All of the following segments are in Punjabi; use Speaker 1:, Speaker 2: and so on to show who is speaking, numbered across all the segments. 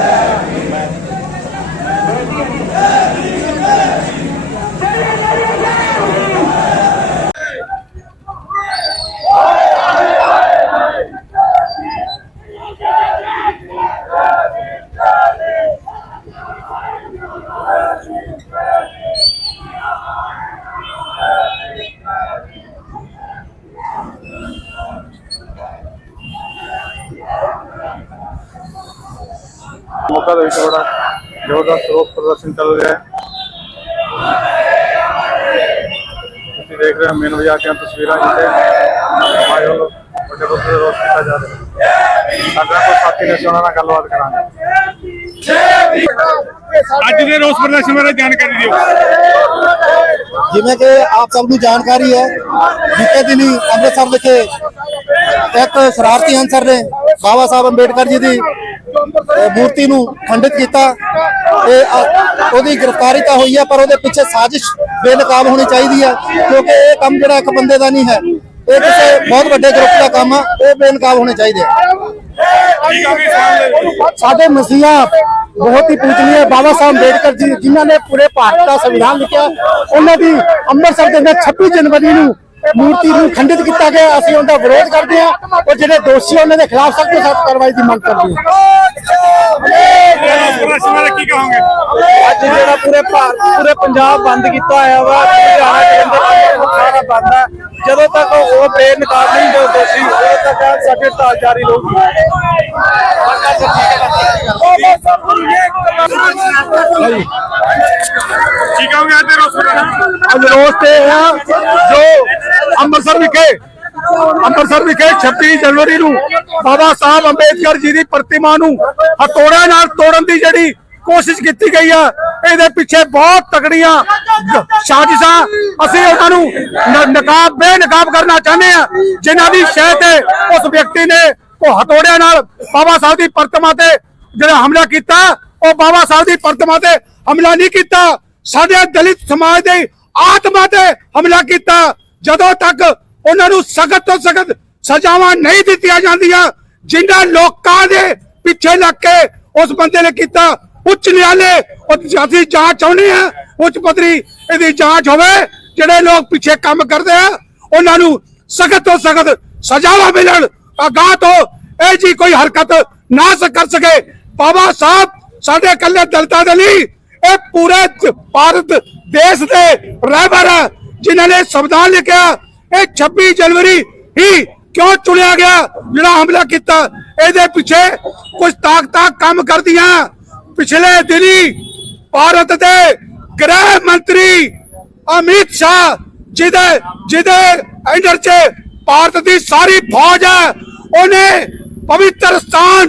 Speaker 1: Amém. ਮੋਗਾ ਦੇ ਵਿੱਚ ਬੜਾ ਜ਼ਬਰਦਸਤ ਰੋਸ ਪ੍ਰਦਰਸ਼ਨ ਚੱਲ ਰਿਹਾ ਹੈ। ਤੁਸੀਂ ਦੇਖ ਰਹੇ ਹੋ ਮੇਨ ਬਾਜ਼ਾਰ ਦੀਆਂ ਤਸਵੀਰਾਂ ਜਿੱਥੇ ਸਮਾਜ ਵੱਲੋਂ ਵੱਡੇ ਪੱਧਰ ਕੀਤਾ ਜਾ ਰਿਹਾ ਹੈ। ਸਾਡੇ ਕੋਈ ਸਾਥੀ ਨੇ ਉਹਨਾਂ ਨਾਲ ਗੱਲਬਾਤ ਕਰਾਂਗੇ।
Speaker 2: ਅੱਜ ਦੇ ਰੋਸ ਪ੍ਰਦਰਸ਼ਨ ਬਾਰੇ ਜਾਣਕਾਰੀ ਦਿਓ।
Speaker 3: ਜਿਵੇਂ ਕਿ ਆਪ ਸਭ ਨੂੰ ਜਾਣਕਾਰੀ ਹੈ ਬੀਤੇ ਦਿਨੀ ਅੰਮ੍ਰਿਤਸਰ ਵਿਖੇ ਇੱਕ ਸ਼ਰਾਰਤੀ ਅਨਸਰ ਨੇ ਬਾਬਾ ਸਾਹਿਬ ਅੰਬੇਡਕਰ ਜੀ ਦੀ ਮੂਰਤੀ ਨੂੰ ਖੰਡਿਤ ਕੀਤਾ। ਤੇ ਉਹਦੀ ਗ੍ਰਿਫਤਾਰੀ ਤਾਂ ਹੋਈ ਹੈ ਪਰ ਉਹਦੇ ਪਿੱਛੇ ਸਾਜ਼ਿਸ਼ ਬੇਨਕਾਬ ਹੋਣੀ ਚਾਹੀਦੀ ਹੈ ਕਿਉਂਕਿ ਇਹ ਕੰਮ ਜਿਹੜਾ ਇੱਕ ਬੰਦੇ ਦਾ ਨਹੀਂ ਹੈ। ਇਹ ਕਿਸੇ ਬਹੁਤ ਵੱਡੇ ਗਰੁੱਪ ਦਾ ਕੰਮ ਆ, ਇਹ ਬੇਨਕਾਬ ਹੋਣੇ ਚਾਹੀਦੇ ਆ। ਸਾਡੇ ਮਸੀਹਾ ਬਹੁਤ ਹੀ ਪੂਜਨੀय ਬਾਬਾ ਸਾਹਿਬ ਅੰਬੇਡਕਰ ਜੀ, ਜਿਨ੍ਹਾਂ ਨੇ ਪੂਰੇ ਭਾਰਤ ਦਾ ਸੰਵਿਧਾਨ ਲਿਖਿਆ। ਉਹਨਾਂ ਦੀ ਅੰਮ੍ਰਿਤਸਰ ਦੇ ਅੰਦਰ 26 ਜਨਵਰੀ ਨੂੰ ਮੂਰਤੀ ਨੂੰ ਖੰਡਿਤ ਕੀਤਾ ਗਿਆ ਅਸੀਂ ਉਹਦਾ ਵਿਰੋਧ ਕਰਦੇ ਹਾਂ ਔਰ ਜਿਹੜੇ ਦੋਸ਼ੀ ਉਹਨਾਂ ਦੇ ਖਿਲਾਫ ਸਖਤ ਤੋਂ ਸਖਤ ਕਾਰਵਾਈ ਦੀ ਮੰਗ ਕਰਦੇ ਹਾਂ।
Speaker 2: ਕੀ ਕਹੋਗੇ
Speaker 4: ਅੱਜ ਜਿਹੜਾ ਪੂਰੇ ਭਾਰਤ ਪੂਰੇ ਪੰਜਾਬ ਬੰਦ ਕੀਤਾ ਹੋਇਆ ਵਾ ਲੁਧਿਆਣਾ ਜਲੰਧਰ ਸਾਰਾ ਬੰਦ ਹੈ। ਜਦੋਂ ਤੱਕ ਉਹ ਬੇਨਕਾਬ ਨਹੀਂ ਜੋ ਦੋਸ਼ੀ ਉਦੋਂ ਤੱਕ ਸਾਡੀ ਹੜਤਾਲ ਜਾਰੀ ਰਹੂਗੀ।
Speaker 2: ਕੀ ਕਹੋਗੇ ਅੱਜ ਰੋਸ
Speaker 3: ਅੱਜ ਰੋਸ ਤੇ ਹੈ ਜੋ ਅੰਮ੍ਰਿਤਸਰ ਵਿਖੇ ਅੰਮ੍ਰਿਤਸਰ ਵਿਖੇ 26 ਜਨਵਰੀ ਨੂੰ ਬਾਬਾ ਸਾਹਿਬ ਅੰਬੇਦਕਰ ਜੀ ਦੀ ਪ੍ਰਤਿਮਾ ਨੂੰ ਹਥੌੜਿਆਂ ਨਾਲ ਤੋੜਨ ਦੀ ਜਿਹੜੀ ਕੋਸ਼ਿਸ਼ ਕੀਤੀ ਗਈ ਆ, ਇਹਦੇ ਪਿੱਛੇ ਬਹੁਤ ਤਕੜੀਆਂ ਸਾਜ਼ਿਸ਼ਾਂ ਅਸੀਂ ਉਹਨਾਂ ਨੂੰ ਨਕਾਬ, ਬੇਨਕਾਬ ਕਰਨਾ ਚਾਹੁੰਦੇ ਆ, ਜਿਨ੍ਹਾਂ ਦੀ ਸ਼ਹਿ ਤੇ ਉਸ ਵਿਅਕਤੀ ਨੇ ਉਹ ਹਥੌੜਿਆਂ ਨਾਲ ਬਾਬਾ ਸਾਹਿਬ ਦੀ ਪ੍ਰਤਿਮਾ ਤੇ ਜਿਹੜਾ ਹਮਲਾ ਕੀਤਾ, ਉਹ ਬਾਬਾ ਸਾਹਿਬ ਦੀ ਪ੍ਰਤਿਮਾ ਤੇ ਹਮਲਾ ਨਹੀਂ ਕੀਤਾ। ਸਾਡੇ ਦਲਿਤ ਸਮਾਜ ਦੇ ਆਤਮਾ ਤੇ ਹਮਲਾ ਕੀਤਾ। ਜਦੋਂ ਤੱਕ ਉਹਨਾਂ ਨੂੰ ਸਖਤ ਤੋਂ ਸਖਤ ਸਜ਼ਾਵਾਂ ਨਹੀਂ ਦਿੱਤੀਆਂ ਜਾਂਦੀਆਂ ਜਿਨ੍ਹਾਂ ਲੋਕਾਂ ਦੇ ਪਿੱਛੇ ਲੱਗ ਕੇ ਉਸ ਬੰਦੇ ਨੇ ਕੀਤਾ। ਉੱਚ ਨਿਆਲੇ ਅਸੀਂ ਜਾਂਚ ਚਾਹੁੰਦੇ ਆ ਉੱਚ ਪੱਧਰੀ ਇਹਦੀ ਜਾਂਚ ਹੋਵੇ। ਜਿਹੜੇ ਲੋਕ ਪਿੱਛੇ ਕੰਮ ਕਰਦੇ ਆ, ਉਹਨਾਂ ਨੂੰ ਸਖਤ ਤੋਂ ਸਖਤ ਸਜ਼ਾਵਾਂ ਮਿਲਣ। ਅਗਾਹ ਤੋਂ ਇਹ ਜੀ ਕੋਈ ਹਰਕਤ ਨਾ ਕਰ ਸਕੇ। ਬਾਬਾ ਸਾਹਿਬ, ਸਾਡੇ ਇਕੱਲੇ ਦਲਤਾਂ ਦੇ ਲਈ ਇਹ ਪੂਰੇ ਭਾਰਤ ਦੇਸ਼ ਦੇ ਰਹਿਬਰ ਜਿਨ੍ਹਾਂ ਨੇ ਸੰਵਿਧਾਨ ਲਿਖਿਆ। ਇਹ 26 ਜਨਵਰੀ ਹੀ ਕਿਉਂ ਚੁਣਿਆ ਗਿਆ? ਜਿਹੜਾ ਹਮਲਾ ਕੀਤਾ, ਇਹਦੇ ਪਿੱਛੇ ਕੁਝ ਤਾਕਤਾਂ ਕੰਮ ਕਰਦੀਆਂ। ਪਿਛਲੇ ਦਿਨੀ ਭਾਰਤ ਦੇ ਗ੍ਰਹਿ ਮੰਤਰੀ ਅਮਿਤ ਸ਼ਾਹ, ਜਿਹਦੇ ਜਿਹਦੇ ਅੰਡਰ ਚ ਭਾਰਤ ਦੀ ਸਾਰੀ ਫੌਜ ਹੈ ਉਹਨੇ ਪਵਿੱਤਰ ਸਥਾਨ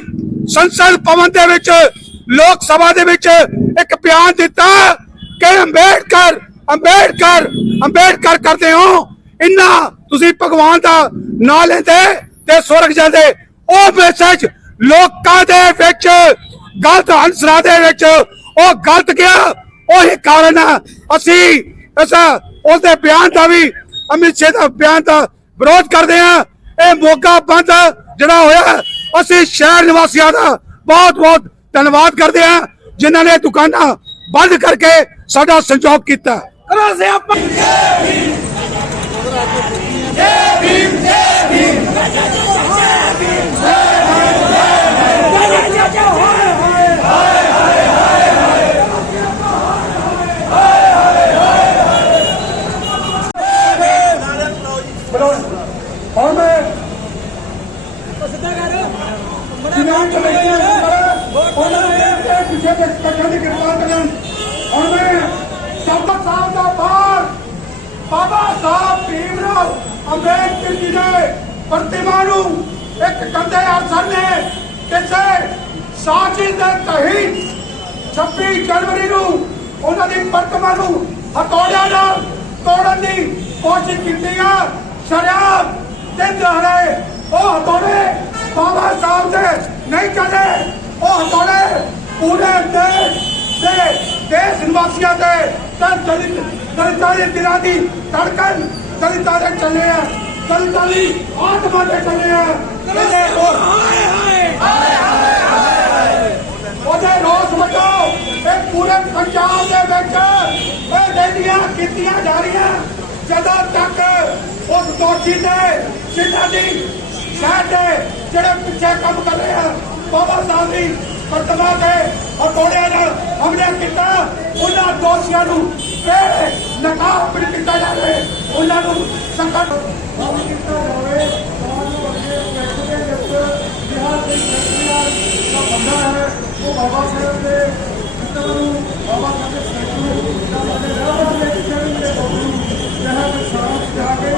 Speaker 3: ਸੰਸਦ ਭਵਨ ਦੇ ਵਿੱਚ ਲੋਕ ਸਭਾ ਦੇ ਵਿੱਚ ਇੱਕ ਬਿਆਨ ਦਿੱਤਾ ਕਿ ਅੰਬੇਡਕਰ ਅੰਬੇਡਕਰ ਅੰਬੇਡਕਰ ਕਰਦੇ ਹੋ, ਇੰਨਾ ਤੁਸੀਂ ਭਗਵਾਨ ਦਾ ਨਾਂ ਲੈਂਦੇ ਤੇ ਸਵਰਗ ਜਾਂਦੇ। ਉਹ ਮੈਸੇਜ ਲੋਕਾਂ ਦੇ ਵਿੱਚ, ਗਲਤ ਹੰਸਰਾ ਦੇ ਵਿੱਚ, ਉਹ ਗਲਤ ਗਿਆ। ਉਹੀ ਕਾਰਨ ਆ। ਅਸੀਂ ਇਸ, ਉਸਦੇ ਬਿਆਨ ਦਾ ਵੀ ਅਮਿਤ ਸ਼ਾਹ ਦਾ ਬਿਆਨ ਦਾ ਵਿਰੋਧ ਕਰਦੇ ਆ ਇਹ ਮੋਗਾ ਬੰਦ ਜਿਹੜਾ ਹੋਇਆ, ਅਸੀਂ ਸ਼ਹਿਰ ਨਿਵਾਸੀਆਂ ਦਾ ਬਹੁਤ ਬਹੁਤ ਧੰਨਵਾਦ ਕਰਦੇ ਆ ਜਿਨ੍ਹਾਂ ਨੇ ਦੁਕਾਨਾਂ ਬੰਦ ਕਰਕੇ ਸਾਡਾ ਸੰਯੋਗ ਕੀਤਾ।
Speaker 5: ਜਿਨ੍ਹਾਂ ਕਮੇਟੀਆਂ ਦੇ ਮੈਂਬਰ ਉਹਨਾਂ ਦੇ ਪਿੱਛੇ ਦੇ ਕੱਟਣ ਦੀ ਕਿਰਪਾ ਕਰਨ ਹੁਣ ਮੈਂ ਸਭ ਸਾਹਿਬ ਦਾ ਬਾਹਰ ਬਾਬਾ ਸਾਹਿਬ ਭੀਮ ਰਾਓ ਅੰਬੇਡਕਰ ਜੀ ਦੇ ਪ੍ਰਤਿਮਾ ਨੂੰ ਇੱਕ ਕੰਦੇ ਅਫਸਰ ਨੇ ਕਿਸੇ ਸਾਜ਼ਿਸ਼ ਦੇ ਤਹਿਤ 26 ਜਨਵਰੀ ਨੂੰ ਉਹਨਾਂ ਦੀ ਪ੍ਰਤਿਮਾ ਨੂੰ ਹਥੌੜਿਆਂ ਨਾਲ ਤੋੜਨ ਦੀ ਕੋਸ਼ਿਸ਼ ਕੀਤੀ ਆ। ਸ਼ਰਾਬ ਤੇ ਦਹਰੇ ਉਹ ਹਥੌੜੇ ਬਾਬਾ ਸਾਹਿਬ ਦੇ ਨਹੀਂ ਚੱਲੇ ਉਹ ਹਥੌੜੇ ਪੂਰੇ ਦੇਸ਼ ਦੇ ਦੇਸ਼ ਨਿਵਾਸੀਆਂ ਦੇ ਤੇ ਦਲਿਤ ਦਲਿਤਾਂ ਦੇ ਦਿਲਾਂ ਦੀ ਧੜਕਣ ਦਲਿਤਾਂ ਦੇ ਚੱਲੇ ਆ ਦਲਿਤਾਂ ਦੀ ਆਤਮਾ ਦੇ ਚੱਲੇ ਆ। ਇਹਦੇ ਰੋਸ ਉਹਦੇ ਰੋਸ ਵਜੋਂ ਇਹ ਪੂਰੇ ਪੰਜਾਬ ਦੇ ਵਿੱਚ ਇਹ ਰੈਲੀਆਂ ਕੀਤੀਆਂ ਜਾ ਰਹੀਆਂ ਜਦੋਂ ਤੱਕ ਉਸ ਦੋਸ਼ੀ ਦੇ ਜਿਨ੍ਹਾਂ ਦੀ ਸ਼ਹਿਰ ਦੇ ਜਿਹੜੇ ਪਿੱਛੇ ਕੰਮ ਕਰ ਰਹੇ ਆ ਬਾਬਾ ਸਾਹਿਬ ਦੀ ਪ੍ਰਤਿਮਾ ਤੇ ਹਥੌੜਿਆਂ ਨਾਲ ਹਮਲਾ ਕੀਤਾ। ਉਹਨਾਂ ਦੋਸ਼ੀਆਂ ਨੂੰ ਕਿਹੜੇ ਨਕਾਬ ਵੀ ਕੀਤਾ ਜਾਵੇ। ਉਹਨਾਂ ਨੂੰ ਸੰਕਟ ਬੰਦ ਕੀਤਾ ਜਾਵੇ ਤਾਂ ਜੋ ਅੱਗੇ ਪੈਸੇ ਦੇ ਵਿੱਚ ਬਿਹਾਰ ਦੀ ਫੈਕਟਰੀਆਂ ਦਾ ਬੰਦਾ ਹੈ
Speaker 6: ਉਹ ਬਾਬਾ ਸਾਹਿਬ ਦੇ ਜਿੱਦਾਂ ਨੂੰ ਬਾਬਾ ਸਾਹਿਬ ਦੇ ਸੈਂਟਰ ਨੂੰ ਜਿੱਦਾਂ ਸਾਡੇ ਰਾਹ ਦੇ ਕਿਸੇ ਵੀ ਦੇ ਲੋਕ ਨੂੰ ਜਹਾਂ ਦੇ ਸਾਥ ਜਾ ਕੇ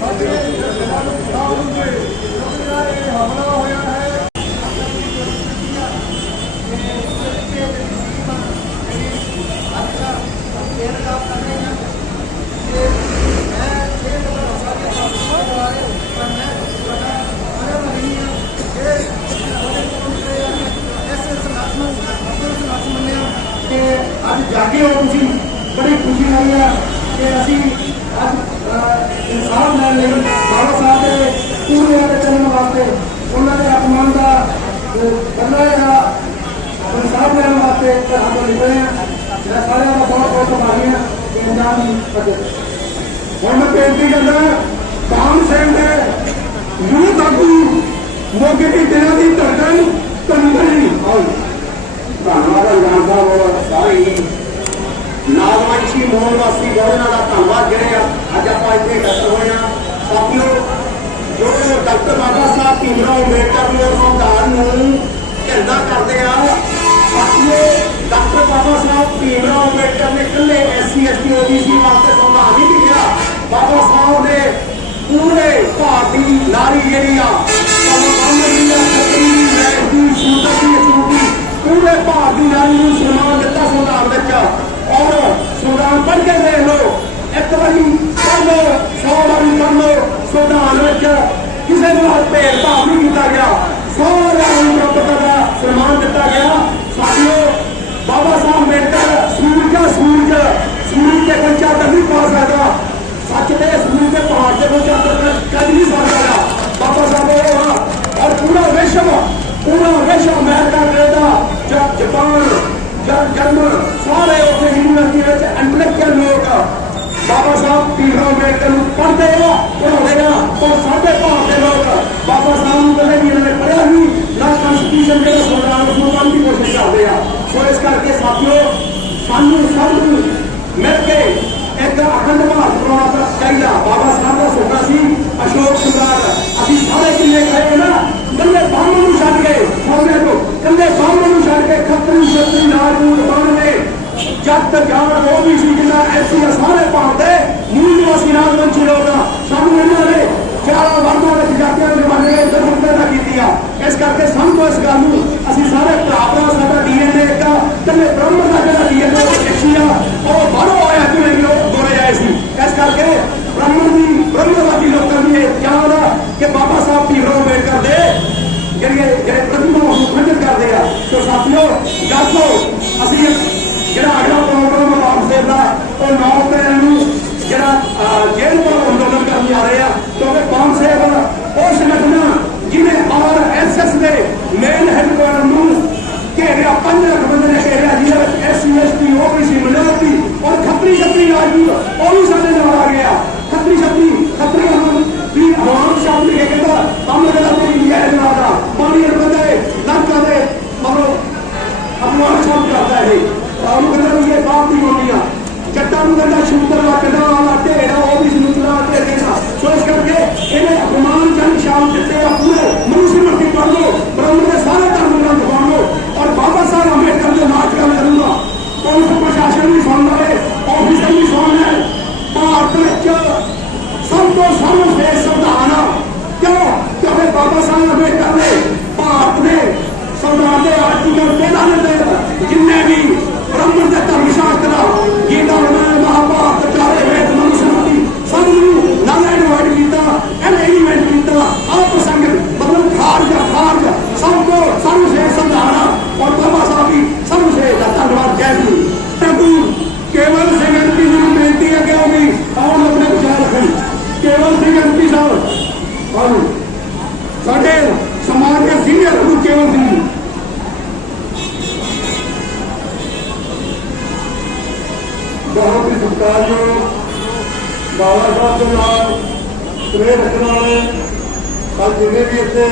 Speaker 6: ਸਾਡੇ ਦਿਲਾਂ ਨੂੰ ਖੜਾ ਹੋਣਗੇ ਕਿਉਂਕਿ ਜਿਹੜਾ ਇਹ ਹਮਲਾ ਹੋਇਆ ਹੈ ਕਿ ਅੱਜ ਜਾਗੇ ਹੋ ਤੁਸੀਂ ਬੜੀ ਖੁਸ਼ੀ ਹੋਈ ਹੈ ਕਿ ਅਸੀਂ ਅੱਜ ਅਹ, ਇਨਸਾਫ ਲਈ ਬਾਬਾ ਸਾਹਿਬ ਦੇ ਪੂਰੇ ਦੇ ਚੱਲਣ ਵਾਸਤੇ ਉਹਨਾਂ ਦੇ ਅਪਮਾਨ ਦਾ ਬੰਦਾ ਦਾ ਇਨਸਾਫ ਲੈਣ ਵਾਸਤੇ ਘਰਾਂ ਨਿਕਲੇ ਹਾਂ ਜਿਹੜਾ ਸਾਰਿਆਂ ਦਾ ਬਹੁਤ ਬਹੁਤ ਧੰਨਵਾਦੀਆਂ ਕਿ ਅੰਜਾਮ ਦੀ ਫਤਿਹ ਹੁਣ ਮੈਂ ਬੇਨਤੀ ਕਰਦਾ ਕਾਮ ਸਿੰਘ ਦੇ ਯੂਥ ਆਗੂ ਮੋਗੇ ਦੀ ਦਿਨਾਂ ਦੀ ਧੜਕਣ ਤੰਦਰੀ ਆਓ।
Speaker 5: ਧੰਨਵਾਦ ਅਲਜਾਨ ਸਾਹਿਬ ਸਾਰੇ ਹੀ ਨਾਗਮੰਚੀ ਮੋਹਨ ਵਾਸੀ ਬਹੁਨਾਂ ਦਾ ਧੰਨਵਾਦ ਜਿਹੜੇ ਆ, ਅੱਜ ਆਪਾਂ ਇੱਥੇ ਇਕੱਤਰ ਹੋਏ ਆ ਸਾਥੀਓ, ਜੋ ਡਾਕਟਰ ਬਾਬਾ ਸਾਹਿਬ ਭੀਮਰਾਓ ਅੰਬੇਡਕਰ ਨੂੰ ਸੰਵਿਧਾਨ ਨੂੰ ਘਿਰਦਾ ਕਰਦੇ ਆ, ਸਾਥੀਓ, ਡਾਕਟਰ ਬਾਬਾ ਸਾਹਿਬ ਭੀਮਰਾਓ ਅੰਬੇਡਕਰ ਨੇ ਇਕੱਲੇ ਐਸਸੀ, ਐਸਟੀ, ਓਬੀਸੀ ਵਾਸਤੇ ਸੰਵਿਧਾਨ ਨਹੀਂ ਲਿਖਿਆ। ਬਾਬਾ ਸਾਹਿਬ ਨੇ ਪੂਰੇ ਭਾਰਤੀ ਨਾਰੀ ਜਿਹੜੀ ਆ ਸਮਬੰਧੀ ਦਾ ਖੱਤਰੀ ਮੈਦੀ ਸ਼ੂਦਰ ਦੀ ਪੂਰੇ ਭਾਰਤੀ ਦੀ ਨਾਰੀ ਨੂੰ ਸਨਮਾਨ ਦਿੱਤਾ ਸੰਵਿਧਾਨ ਵਿੱਚ। ਔਰ ਸੰਵਿਧਾਨ ਪੜ੍ਹ ਕੇ ਦੇਖ ਲਓ। ਇੱਕ ਵਾਰੀ ਪੜ੍ਹ ਲਓ, ਸੌ ਵਾਰੀ ਪੜ੍ਹ ਲਓ। ਸੰਵਿਧਾਨ ਵਿੱਚ ਕਿਸੇ ਨਾਲ ਭੇਦਭਾਵ ਨਹੀਂ ਕੀਤਾ ਗਿਆ। ਸਾਰਿਆਂ ਦਾ ਸਨਮਾਨ ਦਿੱਤਾ ਗਿਆ। ਸਾਥੀਓ, ਬਾਬਾ ਸਾਹਿਬ ਅੰਬੇਡਕਰ ਸੂਰਜ ਆ, ਸੂਰਜ। ਸੂਰਜ ਤੇ ਕੋਈ ਚਾਦਰ ਨਹੀਂ ਪਾ ਸਕਦਾ। ਸੱਚ ਦੇ ਸੂਰਜ ਦੇ ਪਹਾੜ ਤੇ ਕੋਈ ਚਾਦਰ ਕੱਢ ਨਹੀਂ ਸਕਦਾ। ਬਾਬਾ ਸਾਹਿਬ ਉਹ ਆ ਔਰ ਪੂਰਾ ਵਿਸ਼ਵ ਪੂਰਾ ਵਿਸ਼ਵ ਅਮਰੀਕਾ, ਕੈਨੇਡਾ ਜ- ਜਾਪਾਨ ਜ- ਜਰਮਨ ਸਾਰੇ ਉੱਥੇ ਯੂਨੀਵਰਸਿਟੀ ਵਿੱਚ ਇੰਟੈਲੈਕਚੁਅਲ ਲੋਕ ਬਾਬਾ ਸਾਹਿਬ ਭੀਮਰਾਓ ਅੰਬੇਡਕਰ ਨੂੰ ਪੜ੍ਹਦੇ ਆ, ਪੜ੍ਹਾਉਂਦੇ ਆ ਔਰ ਸਾਡੇ ਭਾਰਤ ਦੇ ਲੋਕ ਬਾਬਾ ਸਾਹਿਬ ਨੂੰ ਕਦੇ ਵੀ ਇਹਨਾਂ ਨੇ ਪੜ੍ਹਿਆ ਨਹੀਂ। ਨਾ ਕਨਸਟੀਟਿਊਸ਼ਨ ਜਿਹੜਾ ਸੰਵਿਧਾਨ ਉਸ ਨੂੰ ਪੜ੍ਹਨ ਦੀ ਕੋਸ਼ਿਸ਼ ਕਰਦੇ ਆ। ਸੋ ਇਸ ਕਰਕੇ ਸਾਥੀਓ, ਸਾਨੂੰ ਸਭ ਨੂੰ ਮਿਲ ਕੇ ਇੱਕ ਅਖੰਡ ਭਾਰਤ ਬਣਾਉਣਾ ਚਾਹੀਦਾ। ਬਾਬਾ ਸਾਹਿਬ ਦਾ ਸੁਪਨਾ ਸੀ, ਅਸ਼ੋਕ ਸਮਰਾਟ, ਅਸੀਂ ਸਾਰੇ ਕਿੰਨੇ ਖੜੇ ਨਾ ਬਾਹਮਣ ਨੂੰ ਛੱਡ ਕੇ ਖੱਤਰੀ ਛੱਤਰੀ ਰਾਜਪੂਤ ਬਣ ਕੇ ਜੱਟ ਜਾਣ ਉਹ ਵੀ ਸੀ ਜਿਹਨਾਂ ਐਸੀ ਸਾਰੇ ਭਾਰਤੇ ਮੂਲ ਨਿਵਾਸੀ ਰਾਜਵੰਸ਼ੀ ਲੋਕ ਆ। ਸਾਨੂੰ ਇਹਨਾਂ ਨੇ ਚਾਰਾਂ ਵਰਗਾਂ ਵਿੱਚ ਜਾਤੀਆਂ ਦੇ ਵੰਡ ਕੇ ਪੈਦਾ ਕੀਤੀ ਆ ਇਸ ਕਰਕੇ ਸਾਨੂੰ ਇਸ ਗੱਲ ਨੂੰ ਅਸੀਂ ਸਾਰੇ ਭਰਾ ਭਰਾ ਸਾਡਾ ਡੀਐਨਏ ਇੱਕ ਆ, ਕੱਲੇ ਬ੍ਰਹਮ ਦਾ ਜਿਹੜਾ ਡੀਐਨਏ ਉਹ ਦੇਖੀ ਆ ਉਹ ਬਾਹਰੋਂ ਆਇਆ ਜਿਵੇਂ ਕਿ ਉਹ ਗੋਰੇ ਆਏ ਸੀ ਇਸ ਕਰਕੇ ਬ੍ਰਾਹਮਣ ਦੀ ਬ੍ਰਹਮਵਾਦੀ ਲੋਕਾਂ ਦੀ ਇਹ ਚਾਹ ਆ ਕਿ ਬਾਬਾ ਸਾਹਿਬ ਭੀਮਰਾਓ ਅੰਬੇਡਕਰ ਦੇ ਜਿਹੜੇ ਜਿਹੜੇ ਮਿਹਨਤ ਕਰਦੇ ਆ। ਸੋ ਸਾਥੀਓ, ਗੱਲੋ ਅਸੀਂ ਜਿਹੜਾ ਅਗਲਾ ਪ੍ਰੋਗਰਾਮ ਬਾਪ ਦਾ, ਉਹ 9 ਤਰੀਕ ਨੂੰ ਜਿਹੜਾ ਜੇਲ੍ਹ ਤੋਂ ਅੰਦੋਲਨ ਕਰਨ ਜਾ ਰਹੇ ਆ ਕਿਉਂਕਿ ਬਾਮ ਸਾਹਿਬ ਉਹ ਸੰਗਠਨ ਜਿਹਨੇ ਆਰਐਸਐਸ ਦੇ ਮੇਨ ਹੈਡਕੁਆਰਟਰ ਨੂੰ ਘੇਰਿਆ, ਪੰਜ ਲੱਖ ਬੰਦੇ ਨੇ ਘੇਰਿਆ, ਜਿਹਦੇ ਵਿੱਚ S C SC ST OBC minority ਔਰ ਖੱਤਰੀ ਖੱਤਰੀ ਰਾਜਪੂਤ ਉਹ ਵੀ ਸਾਡੇ ਨਾਲ ਆ ਗਿਆ ਖੱਤਰੀ ਖੱਤਰੀ ਖੱਤਰੀ ਹਮ ਵੀ ਆਵਾਮ ਸ਼ਬਦ ਇਹ ਕਹਿੰਦਾ ਹਮ ਕਹਿੰਦਾ ਤੇਰੀ ਇਹ ਜਨਾਬ ਪਾਣੀ ਬੰਦੇ ਅਪਮਾਨ ਸ਼ਬਦ ਕਰਦਾ ਇਹ ਉਹਨੂੰ ਕਹਿੰਦਾ ਵੀ ਇਹ ਬਾਪ ਦੀ ਹੋਣੀ ਆ ਜੱਟਾਂ ਨੂੰ ਕਹਿੰਦਾ ਸ਼ੂਦਰ ਦਾ ਕਿਹੜਾ ਵਾਲਾ ਢੇੜਾ ਉਹ ਵੀ ਸ਼ੂਦਰਾ ਤੇ ਕਹਿੰਦਾ ਸੋ ਇਸ ਕਰਕੇ ਇਹਨੇ ਅਪਮਾਨ ਜਨ ਸ਼ਾਮ ਦਿੱਤੇ ਆ ਪੂਰੇ ਮਨੁੱਖ ਮਰਤੀ ਪੜ ਲਓ ਬ੍ਰਹਮ ਦੇ ਸਾਰੇ ਧਰਮ ਗ੍ਰੰਥ ਪੜ ਲਓ ਔਰ ਬਾਬਾ ਸਾਹਿਬ ਅੰਬੇਡਕਰ ਦੇ ਨਾਚ ਗੱਲ ਕਰੂੰਗਾ ਪੁਲਿਸ ਪ੍ਰਸ਼ਾਸਨ ਵੀ ਸੁਣ ਲਵੇ ਆਫੀਸਰ ਵੀ ਸੁਣ ਲੈ ਭਾਰਤ ਵਿੱਚ ਸਭ ਤੋਂ ਸਰਵਸ਼੍ਰੇਸ਼ਟ ਸੰਵਿਧਾਨ ਆ ਕਿਉਂ ਕਿਉਂਕਿ ਬਾਬਾ ਸਾਹਿਬ ਅੰਬੇਡਕਰ ਨੇ ਭਾਰਤ ਦੇ ਸਾਡੇ ਸਮਾਜ ਦੇ ਸੀਨੀਅਰ ਗੁਰੂ ਕੇਵਲ ਸਿੰਘ ਜੀ ਬਹੁਤ ਹੀ ਸਤਿਕਾਰਯੋਗ ਬਾਬਾ ਸਾਹਿਬ ਦੇ ਨਾਲ ਪ੍ਰੇਮ ਰੱਖਣ ਵਾਲੇ ਕੱਲ ਜਿੰਨੇ ਵੀ ਇੱਥੇ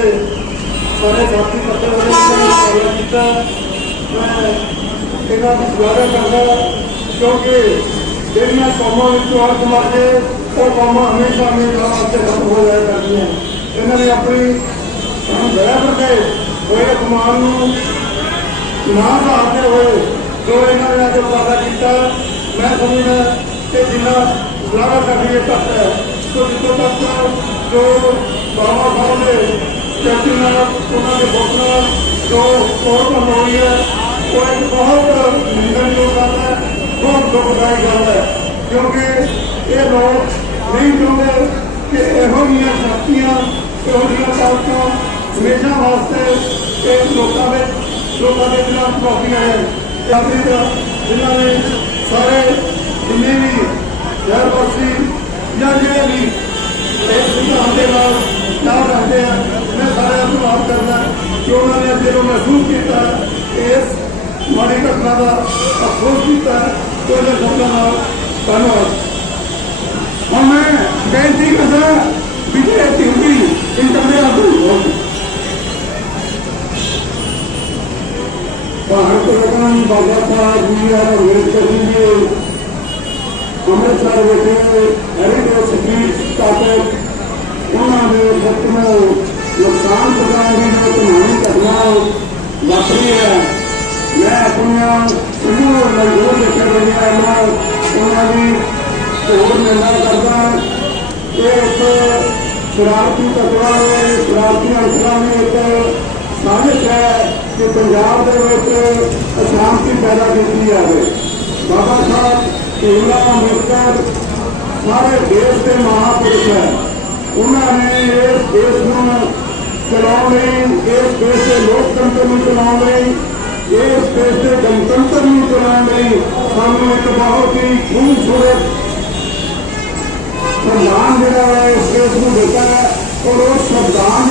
Speaker 5: ਸਾਰੇ ਸਾਥੀ ਪੱਤਰ ਵਾਲੇ ਨੇ ਕੀਤਾ ਮੈਂ ਇਹਨਾਂ ਦੀ ਸਵਾਗਤ ਕਰਦਾ ਕਿਉਂਕਿ ਜਿਹੜੀਆਂ ਕੌਮਾਂ ਵਿੱਚੋਂ ਅਰਥ ਮਾਰਦੇ ਉਹ ਕੌਮਾਂ ਹਮੇਸ਼ਾ ਹਮੇਸ਼ਾ ਵਾਸਤੇ ਖਤਮ ਹੋ ਜਾਇਆ ਕਰਦੀਆਂ ਇਹਨਾਂ ਨੇ ਆਪਣੀ ਬਰਾਬਰ ਦੇ ਹੋਏ ਅਪਮਾਨ ਨੂੰ ਨਾ ਸਹਾਰਦੇ ਹੋਏ ਜੋ ਇਹਨਾਂ ਨੇ ਅੱਜ ਵਾਅਦਾ ਕੀਤਾ ਮੈਂ ਸਮਝਦਾ ਕਿ ਜਿੰਨਾ ਲਾਗਾ ਹੈ ਤੱਕ ਹੈ ਸੋ ਜਿੱਥੋਂ ਤੱਕ ਜੋ ਬਾਬਾ ਸਾਹਿਬ ਦੇ ਸਟੈਚੂ ਨਾਲ ਉਹਨਾਂ ਦੇ ਫੋਟੋ ਨਾਲ ਜੋ ਕੋਰ ਹੋਈ ਹੈ ਉਹ ਇੱਕ ਬਹੁਤ ਨਿੰਦਣਯੋਗ ਗੱਲ ਹੈ ਬਹੁਤ ਦੁਖਦਾਈ ਗੱਲ ਹੈ ਕਿਉਂਕਿ ਇਹ ਲੋਕ ਨਹੀਂ ਚਾਹੁੰਦੇ ਕਿ ਇਹੋ ਜਿਹੀਆਂ ਸ਼ਕਤੀਆਂ, ਇਹੋ ਜਿਹੀਆਂ ਤਾਕਤਾਂ ਹਮੇਸ਼ਾ ਵਾਸਤੇ ਇਹ ਲੋਕਾਂ ਵਿੱਚ, ਲੋਕਾਂ ਦੇ ਖਿਲਾਫ ਚੁਣੌਤੀਆਂ ਹੈ। ਆਪਣੀ ਤਰ੍ਹਾਂ ਜਿਨ੍ਹਾਂ ਨੇ ਸਾਰੇ ਜਿੰਨੇ ਵੀ ਸ਼ਹਿਰ ਵਾਸੀ ਜਾਂ ਜਿਹੜੇ ਵੀ ਇਸ ਸਿਧਾਂਤ ਦੇ ਨਾਲ ਨਾਲ ਰਹਿੰਦੇ ਆ, ਮੈਂ ਸਾਰਿਆਂ ਨੂੰ ਆਪ ਕਰਦਾ ਕਿ ਉਹਨਾਂ ਨੇ ਜਦੋਂ ਮਹਿਸੂਸ ਕੀਤਾ ਇਸ ਮਾੜੀ ਘਟਨਾ ਦਾ ਅਫਸੋਸ ਕੀਤਾ ਤੇ ਉਹਦੇ ਲੋਕਾਂ ਨਾਲ ਧੰਨਵਾਦ। ਹੁਣ ਮੈਂ ਬੇਨਤੀ ਕਰਦਾ ਵਿਜੇ ਢਿੰਗੀ ਇੰਟਰਨੈਟ ਆਦੂ ਭਾਰਤ ਰਤਨ ਬਾਬਾ ਸਾਹਿਬ ਜੀ ਆ ਅੰਬੇਦਕਰ ਜੀ ਦੇ ਅੰਮ੍ਰਿਤਸਰ ਵਿਖੇ ਹੈਰੀਟੇਜ ਸਿਟੀ ਸਥਾਪਿਤ ਉਹਨਾਂ ਦੇ ਖੇਤ ਨੂੰ ਨੁਕਸਾਨ ਪਹੁੰਚਾਉਣ ਦੀ ਜੋ ਕਹਾਣੀ ਘਟਨਾ ਵਾਪਰੀ ਹੈ ਮੈਂ ਆਪਣੀਆਂ ਸਮੂਹ ਮਜ਼ਦੂਰ ਲਿਖੇ ਰਹੀਆਂ ਇਹਨਾਂ ਉਹਨਾਂ ਦੀ ਹੋਰ ਨਿੰਦਾ ਕਰਦਾ ਇਹ ਇੱਕ ਸ਼ਰਾਰਤੀ ਤੱਤਾਂ ਨੇ ਸ਼ਰਾਰਤੀ ਅੰਸਰਾਂ ਨੇ ਇੱਕ ਸਾਜ਼ਿਸ਼ ਹੈ ਕਿ ਪੰਜਾਬ ਦੇ ਵਿੱਚ ਅਸ਼ਾਂਤੀ ਪੈਦਾ ਕੀਤੀ ਜਾਵੇ ਬਾਬਾ ਸਾਹਿਬ ਭੀਮਰਾਓ ਅੰਬੇਦਕਰ ਸਾਰੇ ਦੇਸ਼ ਦੇ ਮਹਾਪੁਰਖ ਹੈ ਉਹਨਾਂ ਨੇ ਇਸ ਦੇਸ਼ ਨੂੰ ਚਲਾਉਣ ਲਈ ਇਸ ਦੇਸ਼ ਦੇ ਲੋਕਤੰਤਰ ਨੂੰ ਚਲਾਉਣ ਲਈ ਇਸ ਦੇਸ਼ ਦੇ ਗਣਤੰਤਰ ਨੂੰ ਚਲਾਉਣ ਲਈ ਸਾਨੂੰ ਇੱਕ ਬਹੁਤ ਹੀ ਖੂਬਸੂਰਤ ਸੰਵਿਧਾਨ ਜਿਹੜਾ ਹੈ ਇਸ ਦੇਸ਼ ਨੂੰ ਦਿੱਤਾ ਹੈ, ਔਰ ਉਹ ਸੰਵਿਧਾਨ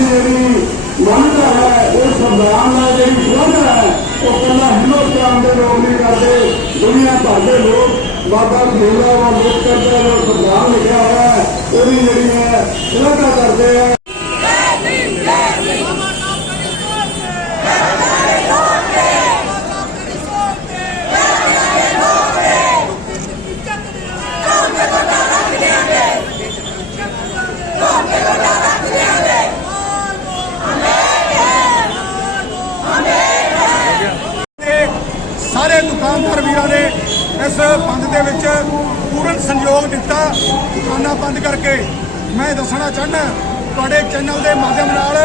Speaker 5: ਦੀ ਮੰਨਦਾ ਹੈ, ਉਹ ਸੰਵਿਧਾਨ ਨਾਲ ਜਿਹੜੀ ਸੁਧ ਹੈ, ਉਹ ਕੱਲਾ ਹਿੰਦੁਸਤਾਨ ਦੇ ਲੋਕ ਨਹੀਂ ਕਰਦੇ। ਦੁਨੀਆ ਭਰ ਦੇ ਲੋਕ, ਬਾਬਾ ਭੀਮਰਾਓ ਅੰਬੇਦਕਰ ਦਾ ਜੋ ਸੰਵਿਧਾਨ ਲਿਖਿਆ ਹੋਇਆ ਹੈ ਉਹਦੀ ਜਿਹੜੀ ਹੈ, ਸ਼ਲਾਘਾ ਕਰਦੇ ਹੈ
Speaker 3: ਤੇ ਸਾਰੇ ਦੁਕਾਨਦਾਰ ਵੀਰਾਂ ਨੇ ਇਸ ਬੰਦ ਦੇ ਵਿੱਚ ਪੂਰਨ ਸੰਯੋਗ ਦਿੱਤਾ। ਦੁਕਾਨਾਂ ਬੰਦ ਕਰਕੇ ਮੈਂ ਦੱਸਣਾ ਚਾਹੁੰਦਾ, ਤੁਹਾਡੇ ਚੈਨਲ ਦੇ ਮਾਧਿਅਮ ਨਾਲ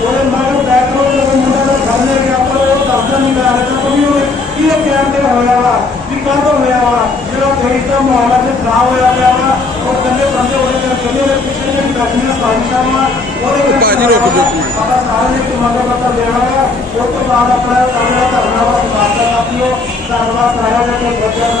Speaker 5: ਉਹਦੇ ਮਗਰ ਬੈਕਗ੍ਰਾਉਂਡ ਦੇ ਮੁੰਡਾ ਦਾ ਸਾਹਮਣੇ ਗਿਆ ਪਰ ਉਹ ਦੱਸਦਾ ਨਹੀਂ ਜਾ ਰਿਹਾ ਕਿ ਉਹ ਕੀ ਇਹ ਤੇ ਹੋਇਆ ਵਾ ਕੀ ਕਾਹਦੋਂ ਹੋਇਆ ਵਾ ਜਿਹੜਾ ਦੇਸ਼ ਦਾ ਮਾਹੌਲ ਅੱਜ ਖਰਾਬ ਹੋਇਆ ਪਿਆ ਵਾ ਉਹ ਕੱਲੇ ਬੰਦੇ ਹੋਏ ਨੇ ਕੱਲੇ ਦੇ ਪਿੱਛੇ ਜਿਹੜੀ ਗੱਡੀਆਂ ਸਾਜ਼ਿਸ਼ਾਂ ਵਾ ਉਹਦੇ ਵਿੱਚ ਬਾਜੀ ਰੋਕ ਦੋ ਆਪਾਂ ਸਾਰਿਆਂ ਨੇ ਕਮਾਂਡੋ ਪੱਤਰ ਦੇਣਾ ਹੈ ਉਸ ਤੋਂ ਬਾਅਦ ਆਪਣਾ ਸਾਰਾ ਧਰਨਾ ਵਾ ਸਮਾਪਤ ਕਰ ਦਿਓ ਧੰਨਵਾਦ। ਸਾਰਿਆਂ ਦਾ ਤੇ ਬੱਚਿਆਂ